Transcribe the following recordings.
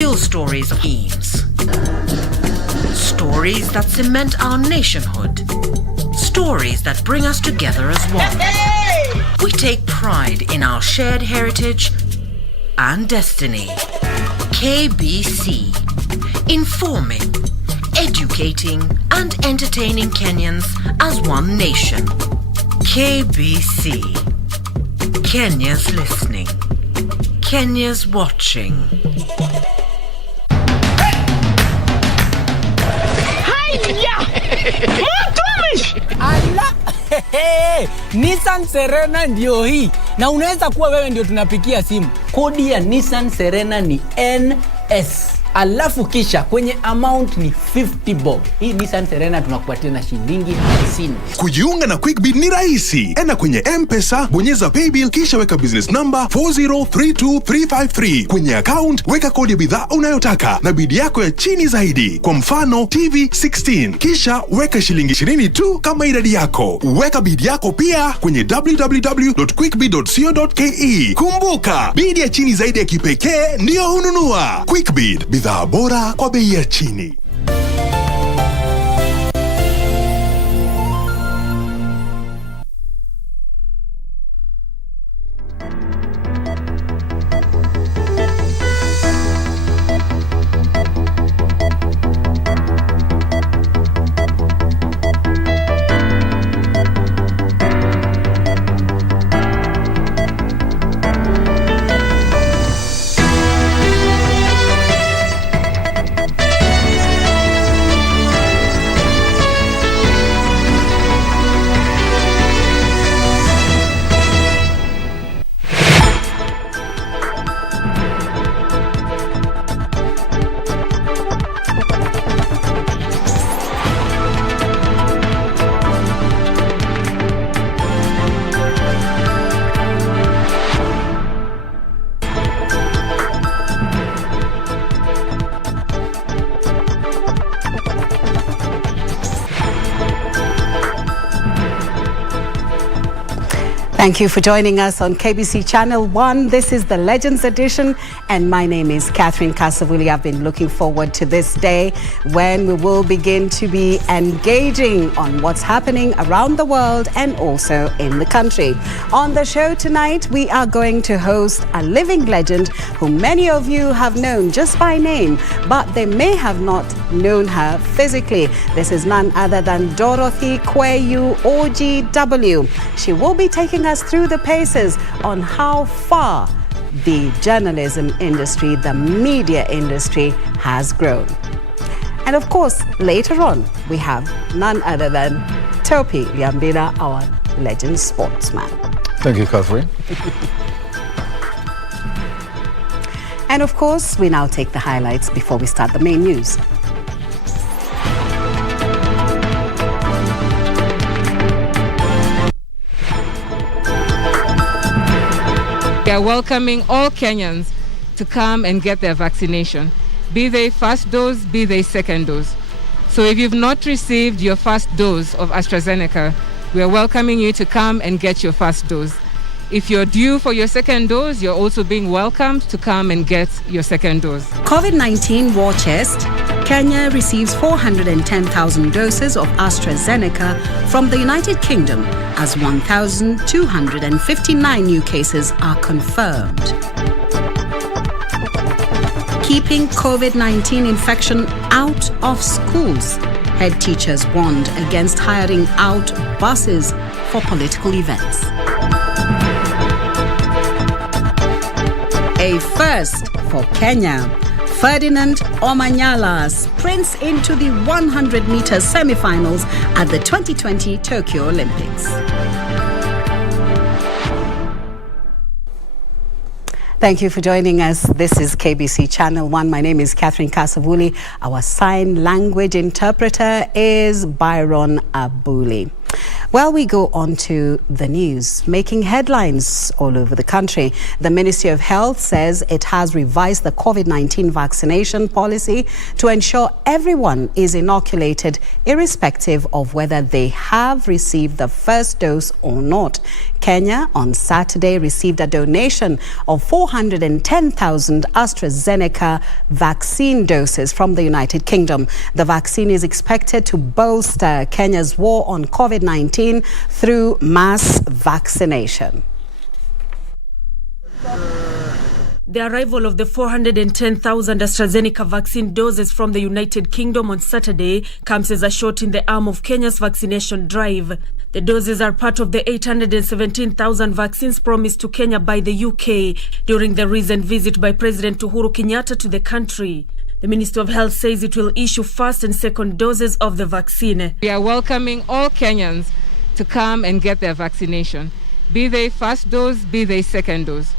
Real stories of teams. Stories that cement our nationhood. Stories that bring us together as one. We take pride in our shared heritage and destiny. KBC. Informing, educating and entertaining Kenyans as one nation. KBC. Kenya's listening. Kenya's watching. Ala! Nissan Serena ndio hii. Na unaweza kuwa wewe ndio tunapikia simu. Kodi ya Nissan Serena ni NS. Alafu kisha kwenye amount ni 50 bob. Hii Nissan Serena tunakupatia na shilingi 50. Kujiunga na QuickBid ni rahisi. Enda kwenye M-Pesa, bonyeza paybill kisha weka business number 4032353. Kwenye account weka kodi ya bidhaa unayotaka na bidi yako ya chini zaidi. Kwa mfano TV 16. Kisha weka shilingi 20 tu kama idadi yako. Weka bidi yako pia kwenye www.quickbid.co.ke. Kumbuka, bidi ya chini zaidi ya kipekee ndio hununua. QuickBid, bidhaa bora kwa bei ya chini. Thank you for joining us on KBC Channel 1. This is the Legends Edition, and my name is Catherine Kasavuli. I've been looking forward to this day when we will begin to be engaging on what's happening around the world and also in the country. On the show tonight, we are going to host a living legend who many of you have known just by name, but they may have not known her physically. This is none other than Dorothy Kweyu OGW. She will be taking us through the paces on how far the journalism industry, the media industry has grown. And of course, later on, we have none other than Topi Liambira, our legend sportsman. Thank you, Catherine. And of course, we now take the highlights before we start the main news. We are welcoming all Kenyans to come and get their vaccination, be they first dose, be they second dose. So if you've not received your first dose of AstraZeneca, we are welcoming you to come and get your first dose. If you're due for your second dose, you're also being welcomed to come and get your second dose. COVID-19 war chest. Kenya receives 410,000 doses of AstraZeneca from the United Kingdom as 1,259 new cases are confirmed. Keeping COVID-19 infection out of schools. Head teachers warned against hiring out buses for political events. A first for Kenya. Ferdinand Omanyala sprints into the 100-meter semi-finals at the 2020 Tokyo Olympics. Thank you for joining us. This is KBC Channel 1. My name is Catherine Kasavuli. Our sign language interpreter is Byron Abuli. Well, we go on to the news, making headlines all over the country. The Ministry of Health says it has revised the COVID-19 vaccination policy to ensure everyone is inoculated, irrespective of whether they have received the first dose or not. Kenya on Saturday received a donation of 410,000 AstraZeneca vaccine doses from the United Kingdom. The vaccine is expected to bolster Kenya's war on COVID-19 through mass vaccination. The arrival of the 410,000 AstraZeneca vaccine doses from the United Kingdom on Saturday comes as a shot in the arm of Kenya's vaccination drive. The doses are part of the 817,000 vaccines promised to Kenya by the UK during the recent visit by President Uhuru Kenyatta to the country. The Ministry of Health says it will issue first and second doses of the vaccine. We are welcoming all Kenyans to come and get their vaccination, be they first dose, be they second dose.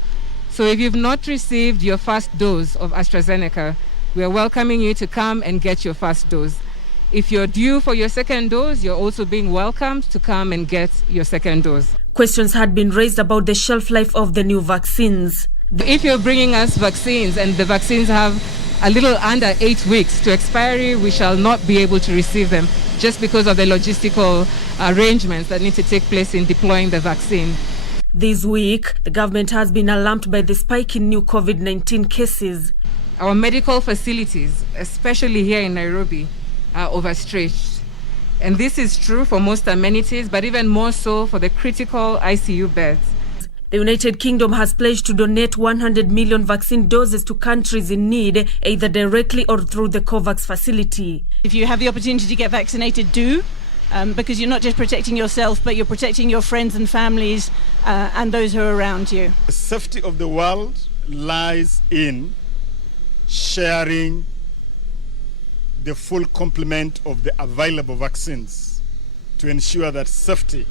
So if you've not received your first dose of AstraZeneca, we are welcoming you to come and get your first dose. If you're due for your second dose, you're also being welcomed to come and get your second dose. Questions had been raised about the shelf life of the new vaccines. If you're bringing us vaccines and the vaccines have a little under 8 weeks to expiry, we shall not be able to receive them just because of the logistical arrangements that need to take place in deploying the vaccine. This week, the government has been alarmed by the spike in new COVID-19 cases. Our medical facilities, especially here in Nairobi, are overstretched. And this is true for most amenities, but even more so for the critical ICU beds. The United Kingdom has pledged to donate 100 million vaccine doses to countries in need, either directly or through the COVAX facility. If you have the opportunity to get vaccinated, do. Because you're not just protecting yourself, but you're protecting your friends and families and those who are around you. The safety of the world lies in sharing the full complement of the available vaccines to ensure that safety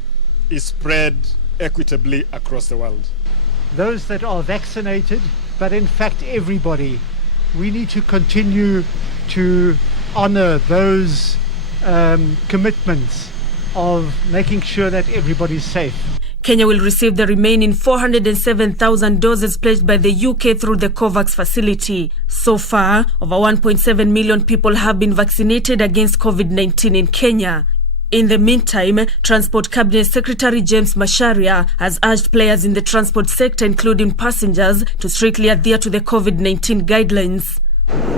is spread equitably across the world. Those that are vaccinated, but in fact everybody, we need to continue to honor those commitments of making sure that everybody's safe. Kenya will receive the remaining 407,000 doses pledged by the UK through the COVAX facility. So far, over 1.7 million people have been vaccinated against COVID-19 in Kenya. In the meantime, Transport Cabinet Secretary James Macharia has urged players in the transport sector, including passengers, to strictly adhere to the COVID-19 guidelines.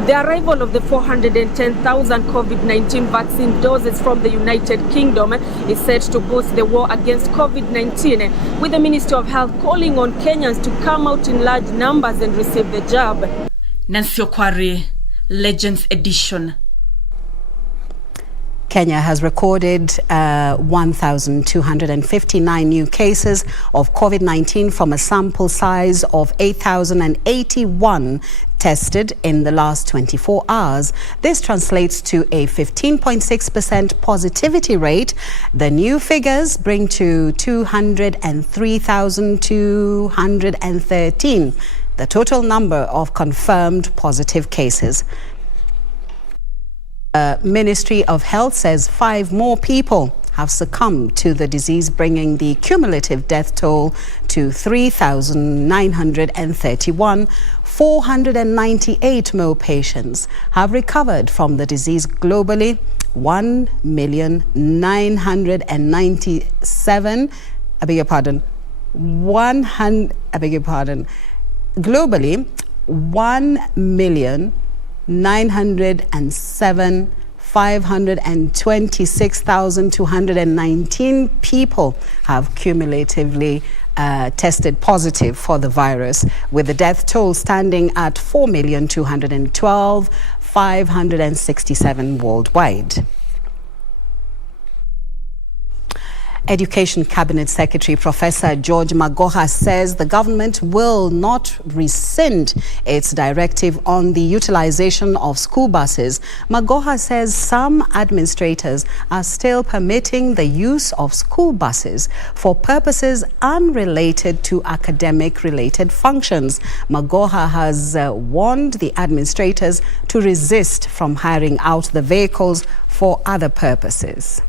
The arrival of the 410,000 COVID-19 vaccine doses from the United Kingdom is set to boost the war against COVID-19, with the Ministry of Health calling on Kenyans to come out in large numbers and receive the jab. Nancy Okwari, Legends Edition. Kenya has recorded 1,259 new cases of COVID-19 from a sample size of 8,081 tested in the last 24 hours. This translates to a 15.6% positivity rate. The new figures bring to 203,213 the total number of confirmed positive cases. Ministry of Health says 5 more people have succumbed to the disease, bringing the cumulative death toll to 3,931. 498 more patients have recovered from the disease globally. 1,997,000, globally, 1,907,526,219 people have cumulatively tested positive for the virus, with the death toll standing at 4,212,567 worldwide. Education Cabinet Secretary Professor George Magoha says the government will not rescind its directive on the utilization of school buses. Magoha says some administrators are still permitting the use of school buses for purposes unrelated to academic-related functions. Magoha has warned the administrators to resist from hiring out the vehicles for other purposes.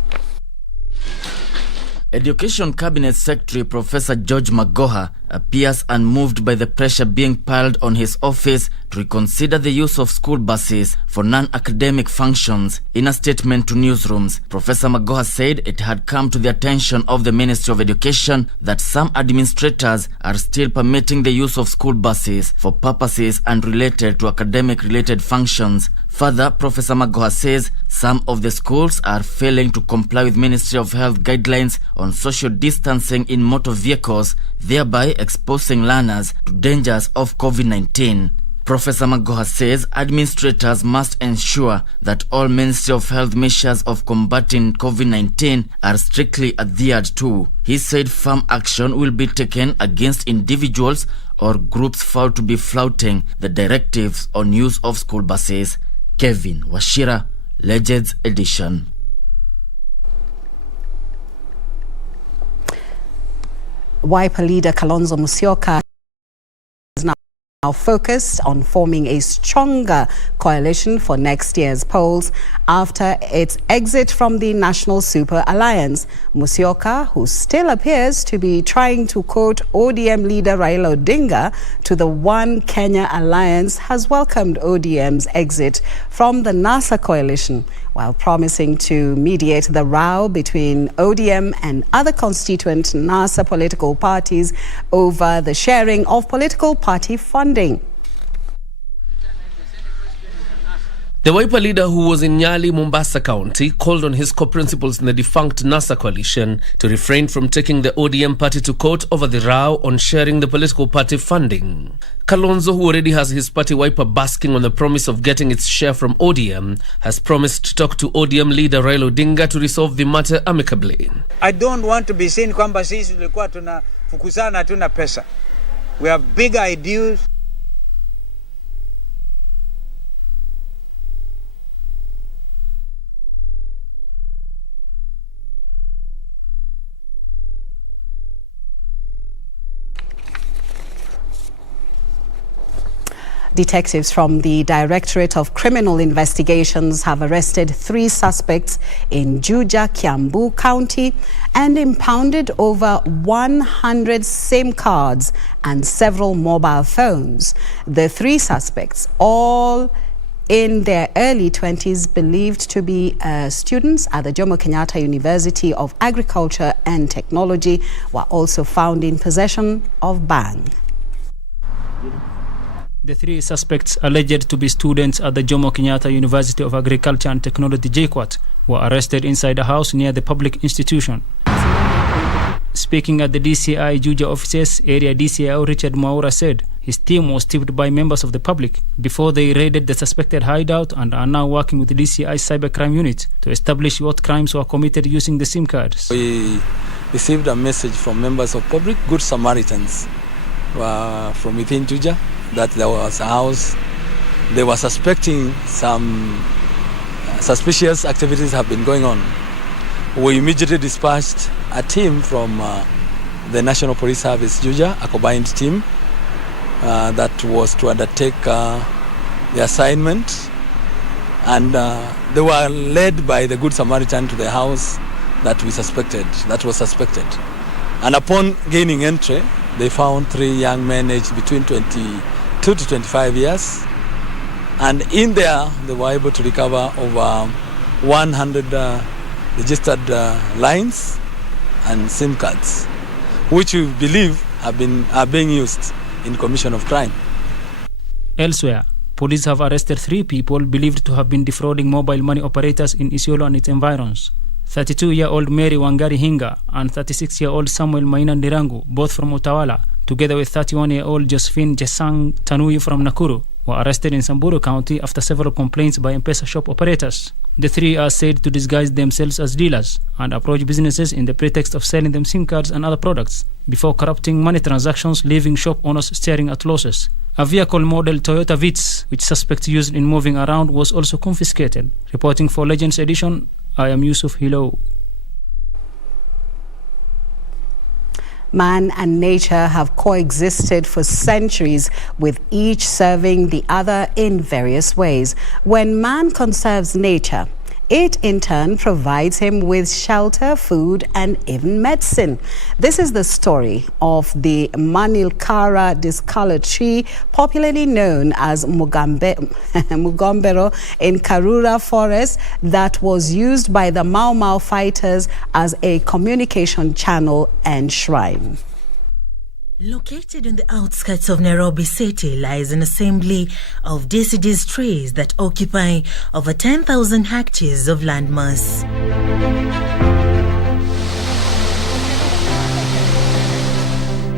Education Cabinet Secretary Professor George Magoha appears unmoved by the pressure being piled on his office to reconsider the use of school buses for non-academic functions. In a statement to newsrooms, Professor Magoha said it had come to the attention of the Ministry of Education that some administrators are still permitting the use of school buses for purposes unrelated to academic-related functions. Further, Professor Magoha says some of the schools are failing to comply with Ministry of Health guidelines on social distancing in motor vehicles, thereby exposing learners to dangers of COVID-19. Professor Magoha says administrators must ensure that all Ministry of Health measures of combating COVID-19 are strictly adhered to. He said firm action will be taken against individuals or groups found to be flouting the directives on use of school buses. Kevin Washira, Legends Edition. Wiper leader Kalonzo Musyoka is now focused on forming a stronger coalition for next year's polls after its exit from the National Super Alliance. Musyoka, who still appears to be trying to quote ODM leader Raila Odinga to the One Kenya Alliance, has welcomed ODM's exit from the NASA coalition, while promising to mediate the row between ODM and other constituent NASA political parties over the sharing of political party funding. The Wiper leader, who was in Nyali, Mombasa County, called on his co-principals in the defunct NASA coalition to refrain from taking the ODM party to court over the row on sharing the political party funding. Kalonzo, who already has his party Wiper basking on the promise of getting its share from ODM, has promised to talk to ODM leader Raila Odinga to resolve the matter amicably. I don't want to be seen kwamba sisi tulikuwa tunafukuzana hatuna pesa. We have big ideas. Detectives from the Directorate of Criminal Investigations have arrested 3 suspects in Juja, Kyambu County and impounded over 100 SIM cards and several mobile phones. The 3 suspects, all in their early 20s, believed to be students at the Jomo Kenyatta University of Agriculture and Technology, were also found in possession of bang. The 3 suspects, alleged to be students at the Jomo Kenyatta University of Agriculture and Technology JKUAT, were arrested inside a house near the public institution. Speaking at the DCI Juja offices, Area DCI Richard Mwaura said his team was tipped by members of the public before they raided the suspected hideout and are now working with the DCI Cybercrime Unit to establish what crimes were committed using the SIM cards. We received a message from members of public, good Samaritans, from within Juja, that there was a house. They were suspecting some suspicious activities have been going on. We immediately dispatched a team from the National Police Service Juja, a combined team that was to undertake the assignment, and they were led by the Good Samaritan to the house that was suspected. And upon gaining entry, they found 3 young men aged between 22 to 25 years. And in there, they were able to recover over 100 registered lines and SIM cards, which we believe are being used in commission of crime. Elsewhere, police have arrested 3 people believed to have been defrauding mobile money operators in Isiolo and its environs. 32-year-old Mary Wangari Hinga and 36-year-old Samuel Maina Ndirangu, both from Utawala, together with 31-year-old Josephine Jesang Tanui from Nakuru, were arrested in Samburu County after several complaints by M-Pesa shop operators. The 3 are said to disguise themselves as dealers and approach businesses in the pretext of selling them SIM cards and other products before corrupting money transactions, leaving shop owners staring at losses. A vehicle model Toyota Vitz, which suspects used in moving around, was also confiscated. Reporting for Legends Edition, I am Yusuf Hilo. Man and nature have coexisted for centuries, with each serving the other in various ways. When man conserves nature, it in turn provides him with shelter, food, and even medicine. This is the story of the Manilkara discolored tree, popularly known as Mugombero in Karura Forest, that was used by the Mau Mau fighters as a communication channel and shrine. Located on the outskirts of Nairobi City lies an assembly of deciduous trees that occupy over 10,000 hectares of landmass.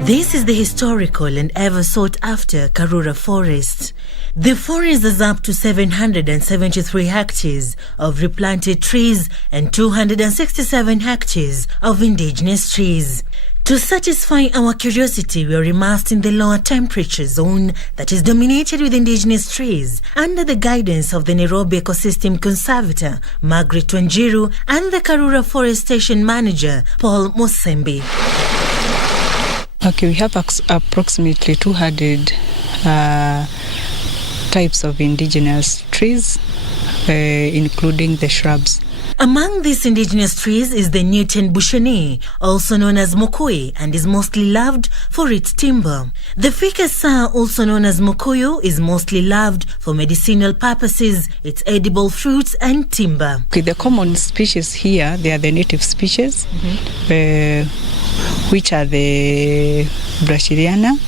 This is the historical and ever sought after Karura Forest. The forest is up to 773 hectares of replanted trees and 267 hectares of indigenous trees. To satisfy our curiosity, we are immersed in the lower temperature zone that is dominated with indigenous trees under the guidance of the Nairobi Ecosystem Conservator, Margaret Wanjiru, and the Karura Forest Station Manager, Paul Musembi. Okay, we have approximately 200 types of indigenous trees, including the shrubs. Among these indigenous trees is the Newton bushani, also known as mokoi, and is mostly loved for its timber. The ficus sour, also known as mokoyo, is mostly loved for medicinal purposes, its edible fruits and timber. Okay, the common species here, they are the native species, which are the Brasiliana,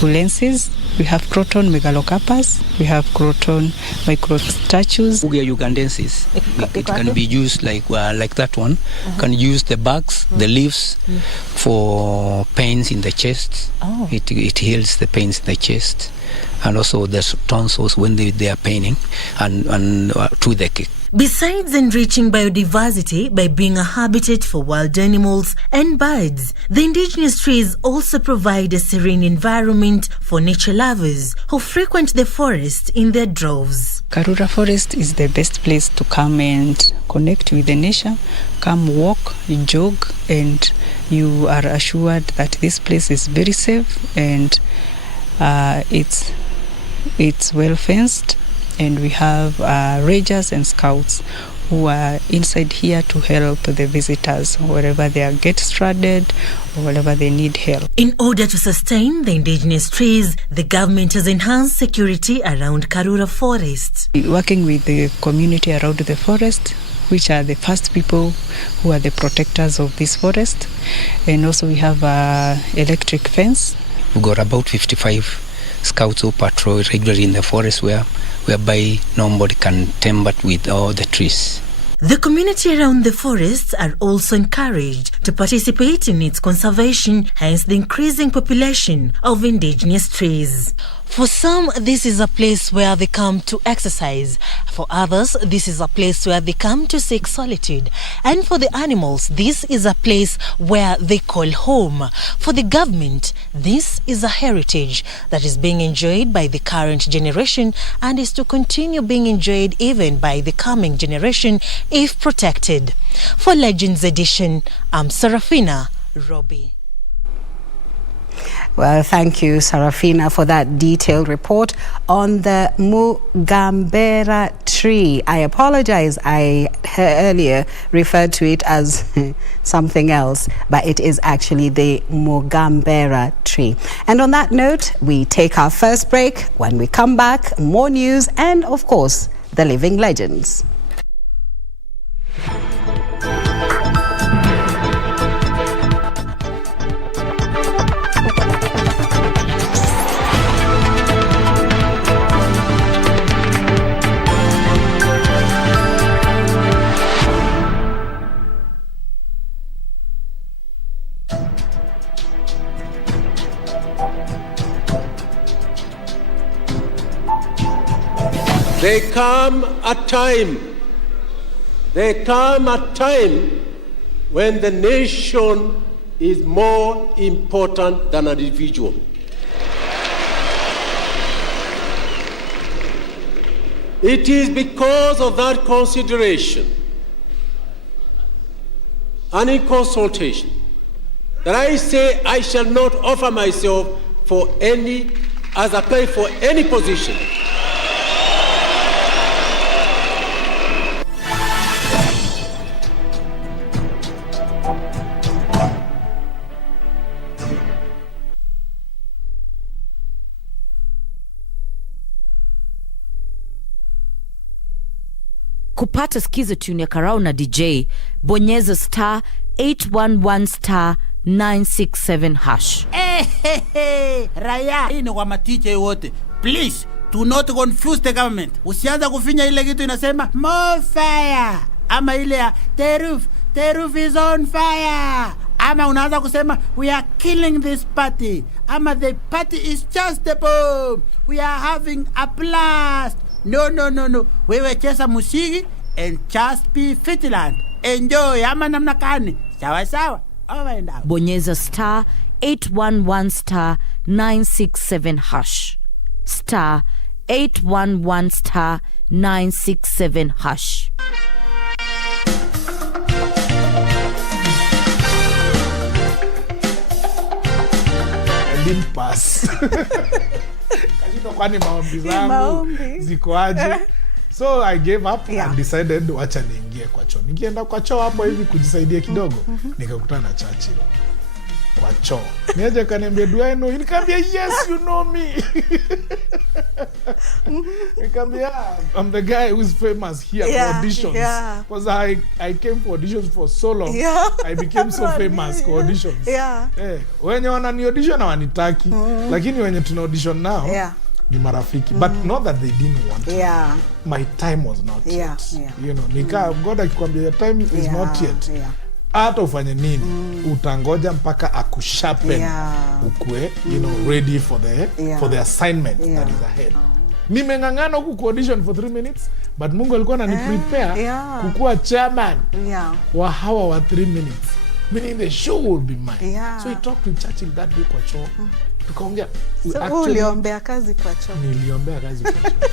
Hulensis. We have Croton megalocarpus, we have Croton microstachys. Ugia ugandensis. It can be used like that one. Can use the barks, the leaves for pains in the chest. Oh. It heals the pains in the chest, and also the tonsils when they are paining, and toothache. Besides enriching biodiversity by being a habitat for wild animals and birds, the indigenous trees also provide a serene environment for nature lovers who frequent the forest in their droves. Karura Forest is the best place to come and connect with the nature. Come walk, jog, and you are assured that this place is very safe, and it's well fenced. And we have rangers and scouts who are inside here to help the visitors wherever they get stranded or wherever they need help. In order to sustain the indigenous trees, the government has enhanced security around Karura Forest. Working with the community around the forest, which are the first people who are the protectors of this forest. And also we have electric fence. We've got about 55 scouts who patrol regularly in the forest whereby nobody can tamper with all the trees. The community around the forests are also encouraged to participate in its conservation, hence the increasing population of indigenous trees. For some, this is a place where they come to exercise. For others, this is a place where they come to seek solitude. And for the animals, this is a place where they call home. For the government, this is a heritage that is being enjoyed by the current generation and is to continue being enjoyed even by the coming generation if protected. For Legends Edition, I'm Serafina Robbie. Well, thank you, Sarafina, for that detailed report on the Mugambera tree. I apologize, I earlier referred to it as something else, but it is actually the Mugambera tree. And on that note, we take our first break. When we come back, more news and, of course, the living legends. There come a time when the nation is more important than an individual. It is because of that consideration and in consultation that I say I shall not offer myself for any position. Kupata skiza tune ya Karau na DJ, bonyeza star 811 star 967 hash. Raya, hii ni kwa matiche wote. Please, do not confuse the government. Usianza kufinya ile kitu inasema more fire. Ama ile ya the roof is on fire. Ama unaanza kusema we are killing this party. Ama the party is just a bomb. We are having a blast. No. Wewe cheza musiki and just be Fitland. Enjoy. Ama namna kani. Sawa. Over and out. Bonyeza star 811 star 967 hash. Star 811 star 967 hash. Didn't pass. Kwani maombi zangu ziko aje? So I gave up and decided wacha niingie kwa choo. Nikienda kwa choo hapo hivi kujisaidia kidogo, nikakutana na Churchill kwa choo. Niaje kaniambia do I know? Nikamwambia yes you know me. Nikamwambia I'm the guy who is famous here for auditions. Because I came for auditions for so long. I became so famous for auditions. Wenye wanani audition na wanitaki, lakini wenye tuna audition now ni marafiki. But not that they didn't want it. My time was not yet. You know, nika God akikwambia your time is not yet. Hata ufanye nini, utangoja mpaka akushapen ukue, you know, ready for the assignment that is ahead. Nimengangana huku ku audition for 3 minutes, but Mungu alikuwa ananiprepare kukuwa chairman wa hawa wa 3 minutes. Meaning the show will be mine. So he talked to Churchill that day kwa choo. Tukaongea. So uliombea kazi kwa choo? Niliombea kazi kwa choo.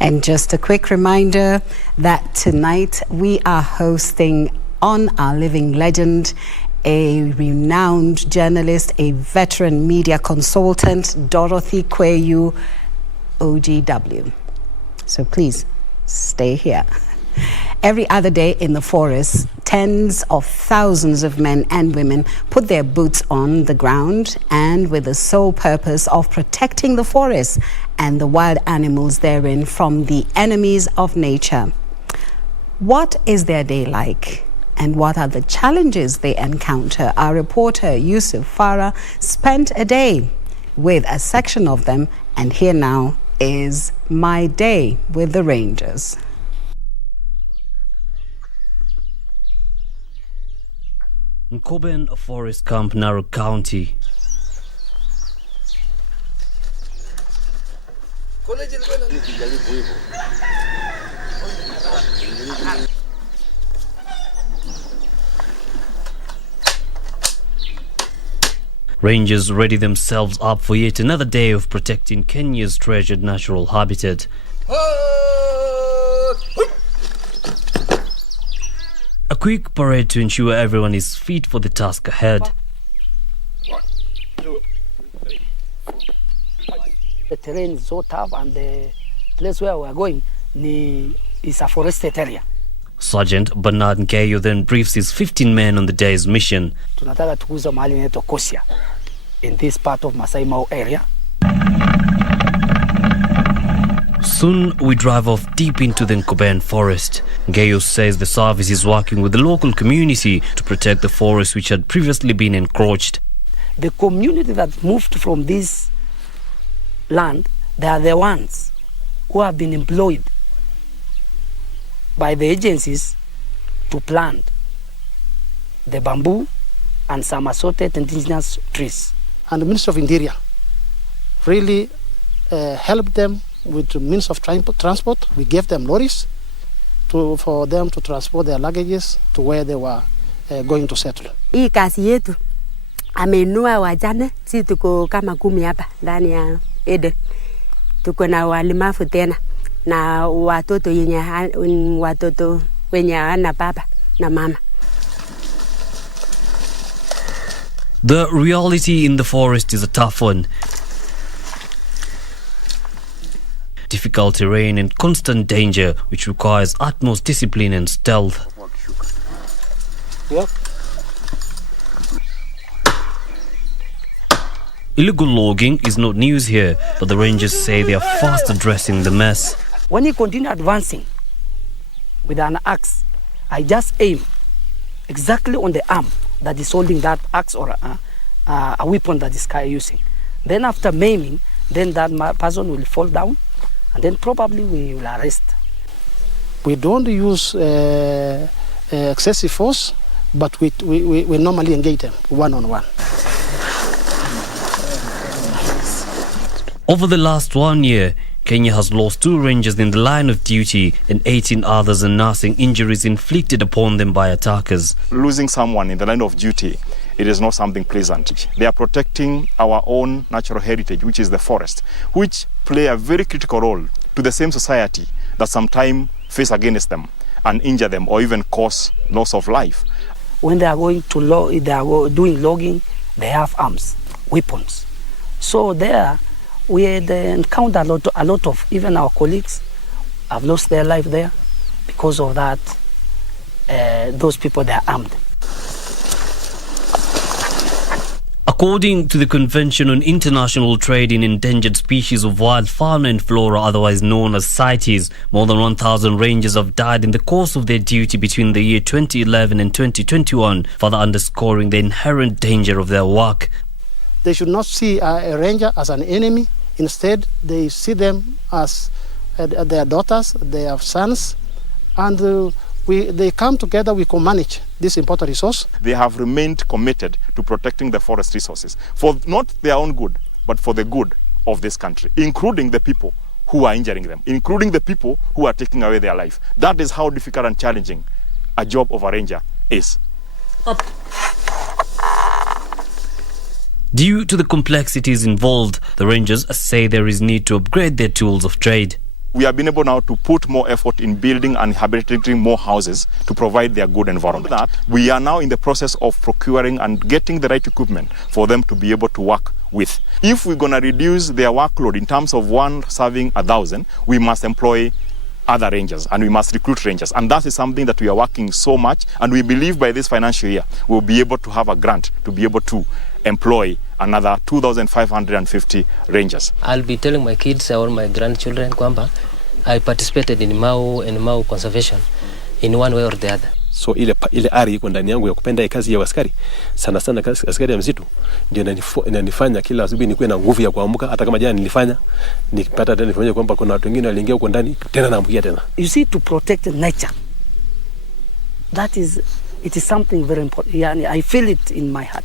And just a quick reminder that tonight we are hosting on Our Living Legend a renowned journalist, a veteran media consultant, Dorothy Kweyu, OGW. So please stay here. Every other day in the forest, tens of thousands of men and women put their boots on the ground and with the sole purpose of protecting the forest and the wild animals therein from the enemies of nature. What is their day like? And what are the challenges they encounter? Our reporter, Yusuf Farah, spent a day with a section of them, and here now is my day with the Rangers. Nkoben Forest Camp, Narok County. Rangers ready themselves up for yet another day of protecting Kenya's treasured natural habitat. A quick parade to ensure everyone is fit for the task ahead. The terrain is so tough, and the place where we are going is a forested area. Sergeant Bernard Nkeyo then briefs his 15 men on the day's mission. Tunataka tukuza mahali inaitwa Kosia in this part of Masai Mau area. Soon we drive off deep into the Nkoben forest. Gayo says the service is working with the local community to protect the forest which had previously been encroached. The community that moved from this land, they are the ones who have been employed by the agencies to plant the bamboo and some assorted indigenous trees. And the Ministry of Interior really helped them with the means of transport. We gave them lorries for them to transport their luggages to where they were going to settle. Hii kazi yetu ameinua wajane, si tuko kama 10 hapa ndani ya Eden. Tuko na walemavu tena na watoto wenye hana baba na mama. The reality in the forest is a tough one. Difficult terrain and constant danger, which requires utmost discipline and stealth. Yep. Illegal logging is not news here, but the rangers say they are fast addressing the mess. When you continue advancing with an axe, I just aim exactly on the arm that is holding that axe or a weapon that this guy is using. Then after maiming, then that person will fall down, and then probably we will arrest. We don't use excessive force, but we normally engage them one-on-one. Over the last 1 year, Kenya has lost 2 rangers in the line of duty and 18 others are nursing injuries inflicted upon them by attackers. Losing someone in the line of duty, it is not something pleasant. They are protecting our own natural heritage, which is the forest, which play a very critical role to the same society that sometimes face against them and injure them or even cause loss of life. When they are going to they are doing logging, they have arms, weapons. So there, we had encountered a lot of, even our colleagues have lost their life there because of that. Those people, they are armed. According to the Convention on International Trade in Endangered Species of Wild Fauna and Flora, otherwise known as CITES, more than 1,000 rangers have died in the course of their duty between the year 2011 and 2021, further underscoring the inherent danger of their work. They should not see a ranger as an enemy. Instead, they see them as their daughters, their sons, and they come together, we can manage this important resource. They have remained committed to protecting the forest resources for not their own good, but for the good of this country, including the people who are injuring them, including the people who are taking away their life. That is how difficult and challenging a job of a ranger is. Due to the complexities involved, the rangers say there is need to upgrade their tools of trade. We have been able now to put more effort in building and rehabilitating more houses to provide their good environment. That we are now in the process of procuring and getting the right equipment for them to be able to work with. If we're going to reduce their workload in terms of one serving 1,000, we must employ other rangers and we must recruit rangers, and that is something that we are working so much, and we believe by this financial year we'll be able to have a grant to be able to employ another 2,550 rangers. I'll be telling my kids or my grandchildren kwamba I participated in Mau conservation in one way or the other. So ile ari iko ndani yangu ya kupenda kazi ya askari, sana sana askari ya msitu, ndio inanifanya kila asubuhi nikuwe na nguvu ya kuamka. Hata kama jana nilifanya nikipata tena nifanye kwamba kuna watu wengine waliingia huko ndani tena naamkia tena. You see, to protect nature, it is something very important. Yani, I feel it in my heart.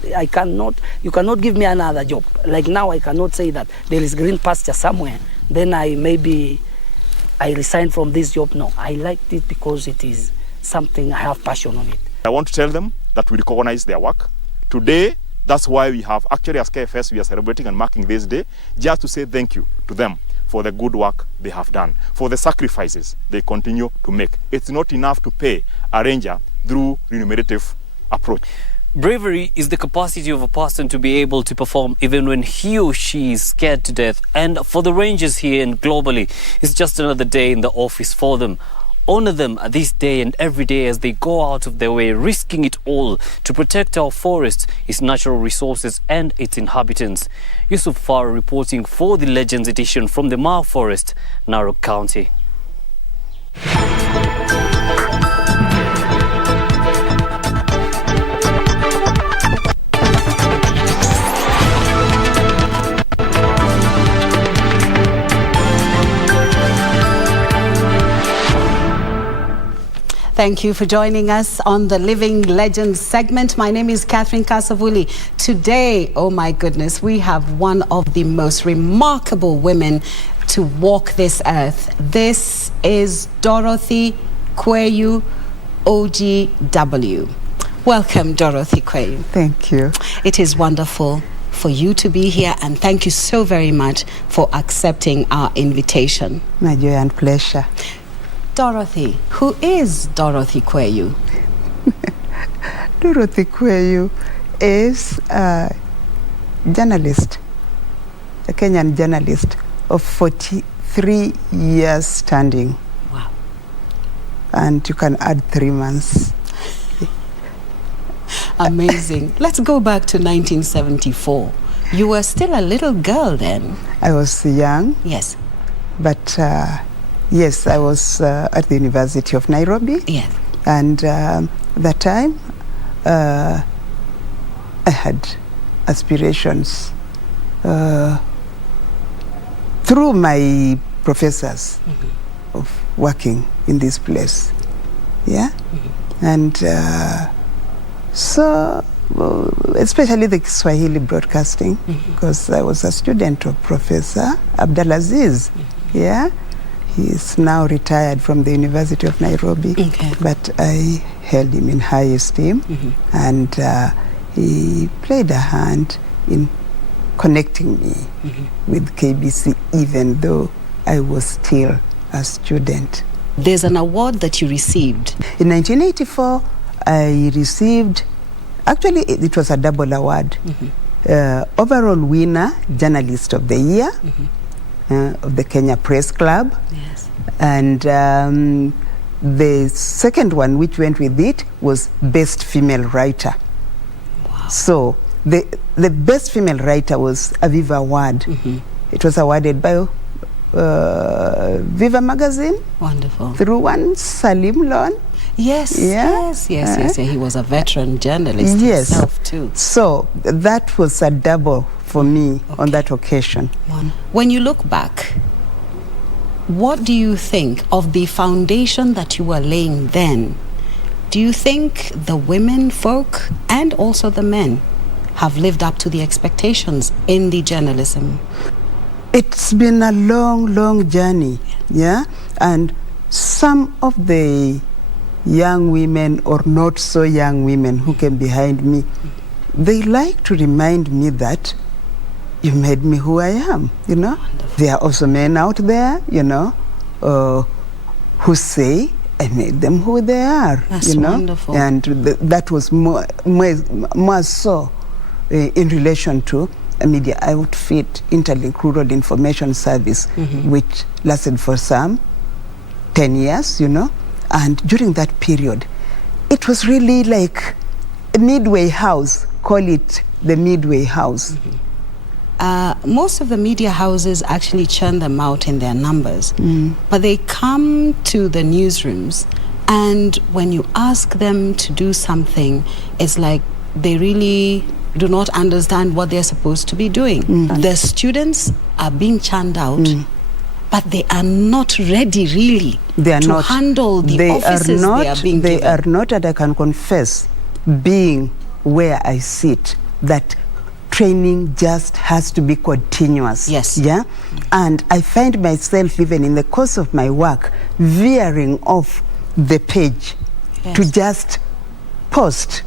You cannot give me another job. Like now, I cannot say that there is green pasture somewhere. Then I resign from this job. No, I liked it because it is something I have passion on it. I want to tell them that we recognize their work. Today, that's why we have actually as KFS, we are celebrating and marking this day, just to say thank you to them for the good work they have done, for the sacrifices they continue to make. It's not enough to pay a ranger through remunerative approach. Bravery is the capacity of a person to be able to perform even when he or she is scared to death. And for the rangers here and globally, it's just another day in the office for them. Honor them this day and every day as they go out of their way, risking it all to protect our forests, its natural resources and its inhabitants. Yusuf Farah reporting for the Legends edition from the Mau Forest, Narok County. Thank you for joining us on the Living Legends segment. My name is Kasavuli. Today, oh my goodness, we have one of the most remarkable women to walk this earth. This is Dorothy Kweyu, OGW. Welcome, Dorothy Kweyu. Thank you. It is wonderful for you to be here, and thank you so very much for accepting our invitation. My joy and pleasure. Dorothy, who is Dorothy Kweyu? Dorothy Kweyu is a journalist, a Kenyan journalist of 43 years standing. Wow. And you can add 3 months. Amazing. Let's go back to 1974. You were still a little girl then. I was young. Yes. But yes, I was at the University of Nairobi. Yes. And that time, I had aspirations through my professors of working in this place. Yeah? And so, especially the Swahili broadcasting, because I was a student of Professor Abdulaziz. Yeah? He is now retired from the University of Nairobi, but I held him in high esteem, and he played a hand in connecting me with KBC, even though I was still a student. There's an award that you received. In 1984, I received, actually it was a double award, overall winner, Journalist of the Year, of the Kenya Press Club. Yes. And the second one, which went with it, was Best Female Writer. Wow. So the Best Female Writer was a Viva Award. It was awarded by Viva Magazine. Wonderful. Through one Salim Lon. Yes, Yeah. yes. He was a veteran journalist himself too. So that was a double for me on that occasion. When you look back, what do you think of the foundation that you were laying then? Do you think the women folk and also the men have lived up to the expectations in the journalism? It's been a long, long journey, yeah? And some of the young women or not so young women who came behind me, they like to remind me that you made me who I am, you know? Wonderful. There are also men out there, you know, who say, I made them who they are, That's you know? wonderful. And that was more so in relation to a media outfit, Interlink Rural Information Service, which lasted for some 10 years, you know? And during that period, it was really like a midway house, call it the midway house. Most of the media houses actually churn them out in their numbers, but they come to the newsrooms, and when you ask them to do something, it's like they really do not understand what they're supposed to be doing. The students are being churned out, but they are not ready really to handle the offices they are being given. They are not, and I can confess, being where I sit, that training just has to be continuous. Yes. Yeah? And I find myself, even in the course of my work, veering off the page to just post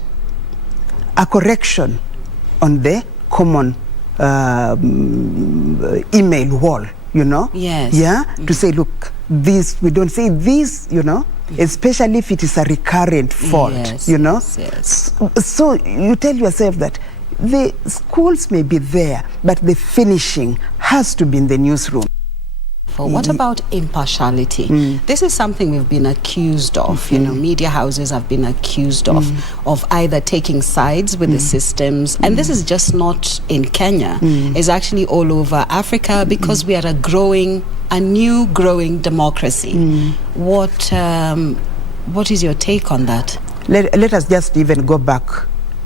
a correction on the common email wall, you know? Yes. Yeah? To say, look, this, we don't say this, you know? Especially if it is a recurrent fault, Yes, you know? yes. So you tell yourself that the schools may be there, but the finishing has to be in the newsroom. What about impartiality? This is something we've been accused of. You know, media houses have been accused of either taking sides with the systems, and this is just not in Kenya. It's actually all over Africa because we are a new growing democracy. What is your take on that? Let us just even go back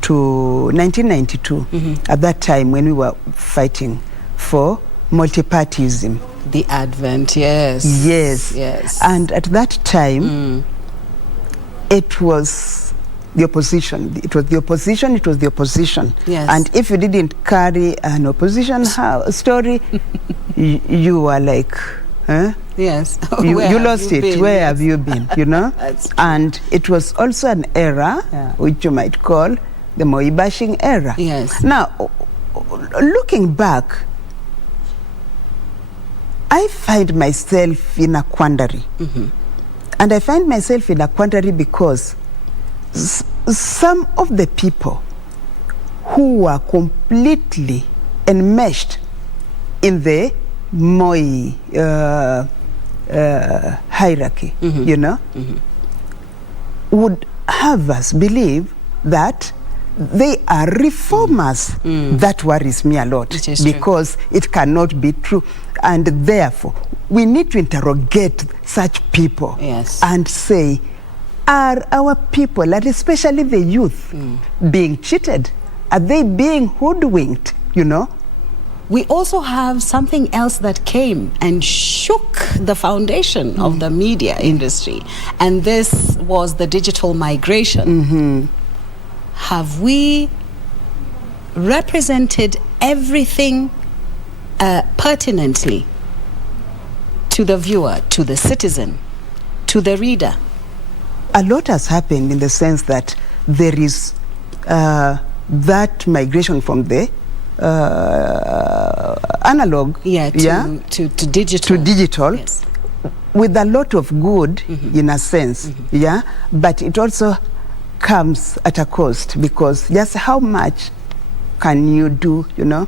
to 1992, at that time when we were fighting for multipartyism. The advent, yes. And at that time, it was the opposition. It was the opposition. Yes. And if you didn't carry an opposition story, you were like, huh? Yes. You lost it. Where have you been? You know? And it was also an era, which you might call the Moi bashing era. Yes. Now, looking back, I find myself in a quandary. And I find myself in a quandary because some of the people who were completely enmeshed in the Moi hierarchy, you know, would have us believe that they are reformers. That worries me a lot because it cannot be true. And therefore, we need to interrogate such people and say, are our people, and especially the youth, being cheated? Are they being hoodwinked, you know? We also have something else that came and shook the foundation of the media industry, and this was the digital migration. Have we represented everything pertinently to the viewer, to the citizen, to the reader? A lot has happened in the sense that there is that migration from the analog to digital, with a lot of good in a sense, but it also comes at a cost, because just how much can you do, you know,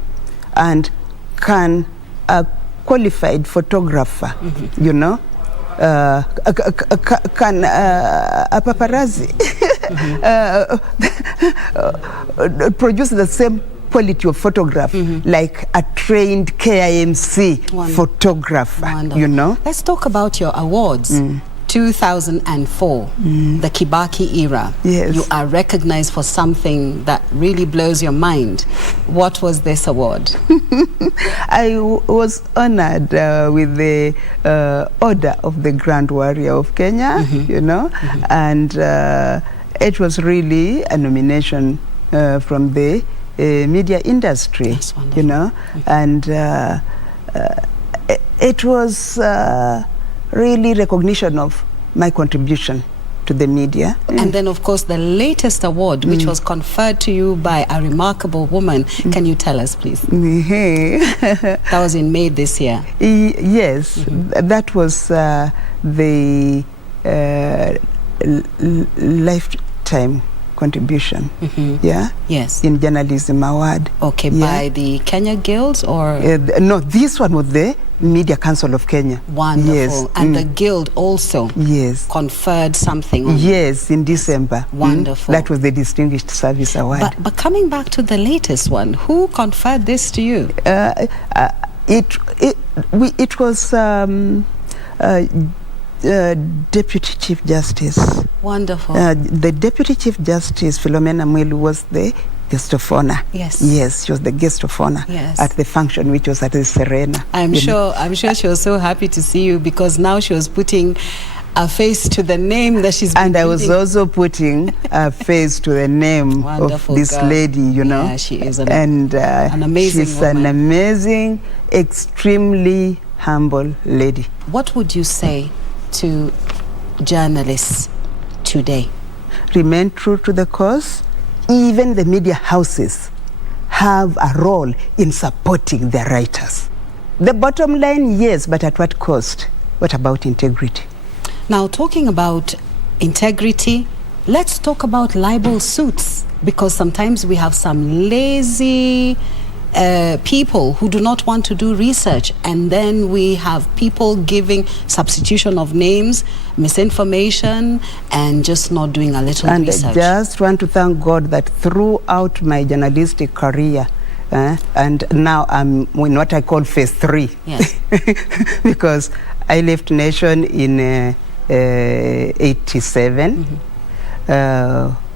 and can a qualified photographer, you know, can a paparazzi produce the same quality of photograph like a trained KIMC photographer, you know? Let's talk about your awards. 2004, the Kibaki era. Yes. You are recognized for something that really blows your mind. What was this award? I was honored with the Order of the Grand Warrior of Kenya, you know, and it was really a nomination from the media industry, you know, and it was really recognition of my contribution to the media. And then, of course, the latest award, which was conferred to you by a remarkable woman. Can you tell us, please? That was in May this year. Yes, that was the lifetime contribution, yes, in journalism award. Okay, by the Kenya Guilds or? No, this one was the Media Council of Kenya. Wonderful. Yes. And the Guild also conferred something on in December. Wonderful. That was the Distinguished Service Award. But coming back to the latest one, who conferred this to you? It was Deputy Chief Justice. Wonderful. The Deputy Chief Justice, Philomena Mwilu, was the guest of honor. Yes. Yes, she was the guest of honor at the function, which was at the Serena. I'm sure she was so happy to see you, because now she was putting a face to the name that she's been And I was also putting a face to the name of this lady, you know. Yeah, she is an amazing she's woman. an amazing, extremely humble lady. What would you say to journalists today? Remain true to the cause. Even the media houses have a role in supporting their writers. The bottom line, yes, but at what cost? What about integrity? Now, talking about integrity, let's talk about libel suits, because sometimes we have some lazy people who do not want to do research, and then we have people giving substitution of names, misinformation, and just not doing a little research. And I just want to thank God that throughout my journalistic career, and now I'm in what I call phase 3, yes. because I left Nation in 87,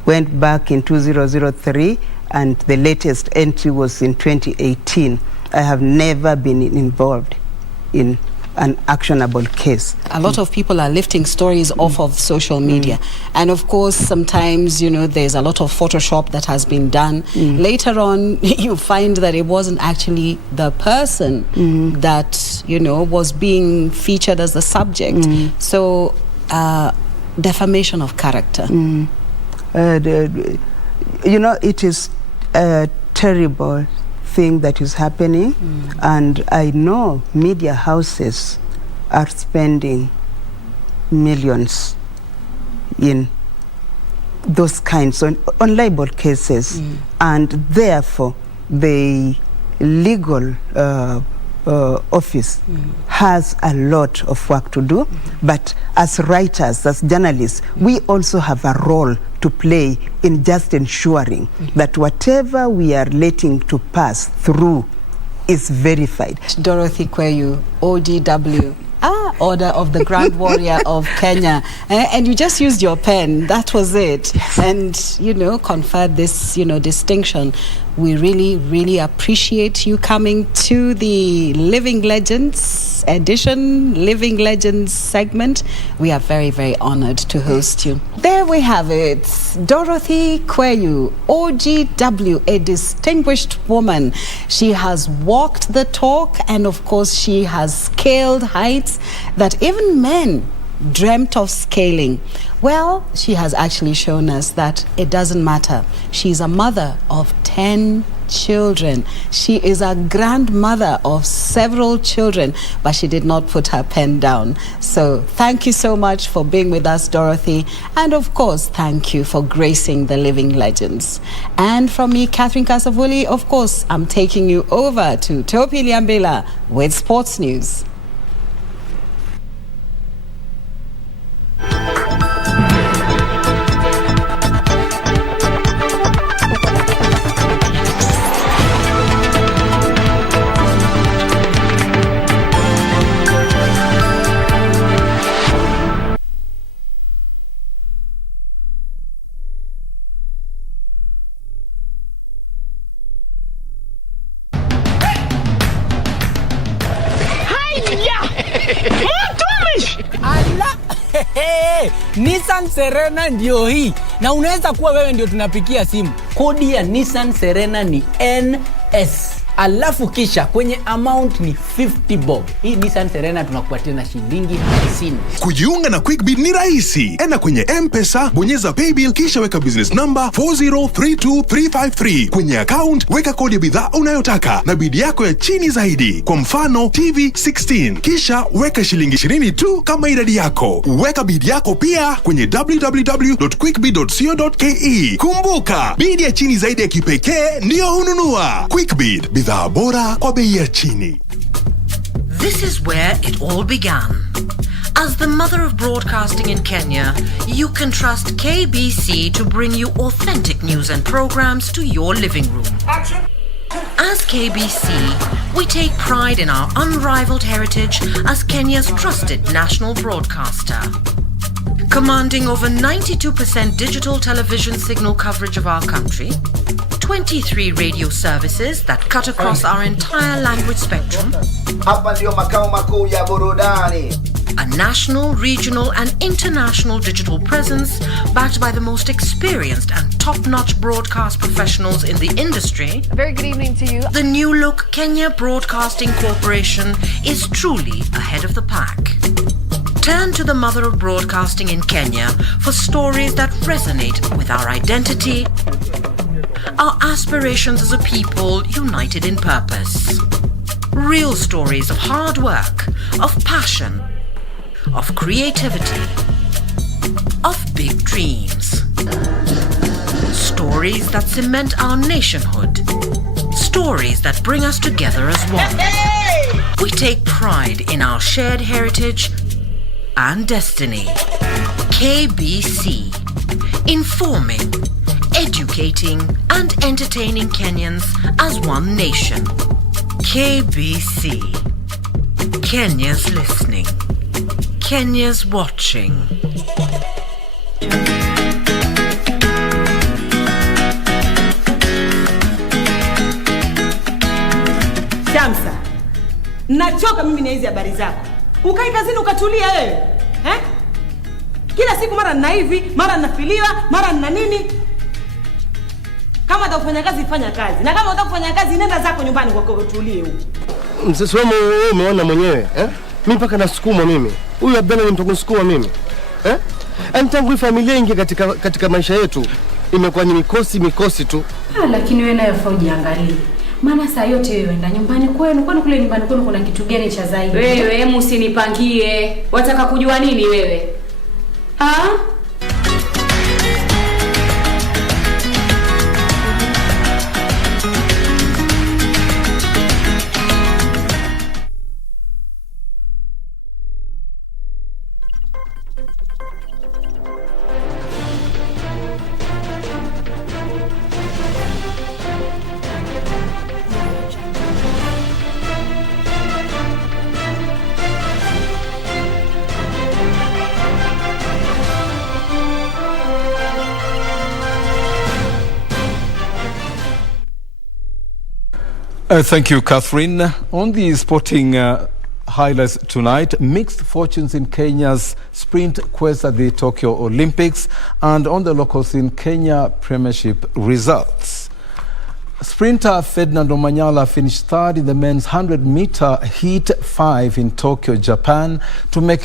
went back in 2003, and the latest entry was in 2018. I have never been involved in an actionable case. A lot of people are lifting stories off of social media. And of course, sometimes, there's a lot of Photoshop that has been done. Later on, you find that it wasn't actually the person that, was being featured as the subject. So, defamation of character. It is a terrible thing that is happening, and I know media houses are spending millions in those kinds on libel cases, and therefore the legal office has a lot of work to do, but as writers, as journalists, we also have a role to play in just ensuring that whatever we are letting to pass through is verified. Dorothy Kweyu, ODW, Order of the Grand Warrior of Kenya, and you just used your pen, that was it, and conferred this distinction. We really, really appreciate you coming to the Living Legends edition, Living Legends segment. We are very, very honored to host you. There we have it, Dorothy Kweyu, OGW, a distinguished woman. She has walked the talk, and of course she has scaled heights that even men dreamt of scaling. Well, she has actually shown us that it doesn't matter. She's a mother of 10 children. She is a grandmother of several children, but she did not put her pen down. So thank you so much for being with us, Dorothy. And of course, thank you for gracing the Living Legends. And from me, Catherine Kasavuli, of course, I'm taking you over to Topi Liambela with sports news. Nissan Serena ndio hii, na unaweza kuwa wewe ndio tunapikia simu. Kodi ya Nissan Serena ni NS, alafu kisha kwenye amount ni 50 bob. Hii Nissan Serena tunakupatia na shilingi 50. Kujiunga na QuickBid ni rahisi. Enda kwenye M-Pesa, bonyeza paybill, kisha weka business number 4032353. Kwenye account weka kodi ya bidhaa unayotaka na bid yako ya chini zaidi. Kwa mfano TV 16. Kisha weka shilingi 20 tu kama idadi yako. Weka bid yako pia kwenye www.quickbid.co.ke. Kumbuka, bid ya chini zaidi ya kipekee ndio hununua. QuickBid, bidhaa bora kwa bei ya chini. This is where it all began. As the mother of broadcasting in Kenya, you can trust KBC to bring you authentic news and programs to your living room. Action. As KBC, we take pride in our unrivaled heritage as Kenya's trusted national broadcaster. Commanding over 92% digital television signal coverage of our country, 23 radio services that cut across our entire language spectrum, a national, regional and international digital presence backed by the most experienced and top-notch broadcast professionals in the industry. A very good evening to you. The new look Kenya Broadcasting Corporation is truly ahead of the pack. Turn to the mother of broadcasting in Kenya for stories that resonate with our identity, our aspirations as a people united in purpose. Real stories of hard work, of passion, of creativity, of big dreams. Stories that cement our nationhood. stories that bring us together as one. We take pride in our shared heritage and destiny. KBC, informing, educating and entertaining Kenyans as one nation. KBC, Kenya's listening, Kenya's watching. Shamsa, nachoka mimi na hizi habari zako. Ukai kazini ukatulia wewe. Kila siku mara nina hivi, mara ninafiliwa, mara nina nini? Kama unataka kazi fanya kazi. Na kama unataka kufanya kazi nenda zako nyumbani kwako utulie huko. Msisi wewe umeona mwenyewe, Mimi mpaka nasukuma mimi. Huyu Abdalla ni mtu kusukuma mimi. Tangu familia ingie katika maisha yetu imekuwa ni mikosi tu. Lakini wewe nayo faa ujiangalie. Maana saa yote wewe enda nyumbani kwenu, kwani kule nyumbani kwenu kuna kitu gani cha zaidi? Wewe usinipangie. Wataka kujua nini wewe? Thank you, Catherine. On the sporting highlights tonight, mixed fortunes in Kenya's sprint quest at the Tokyo Olympics, and on the locals in Kenya Premiership results. Sprinter Ferdinando Manyala finished third in the men's 100-meter heat 5 in Tokyo, Japan to make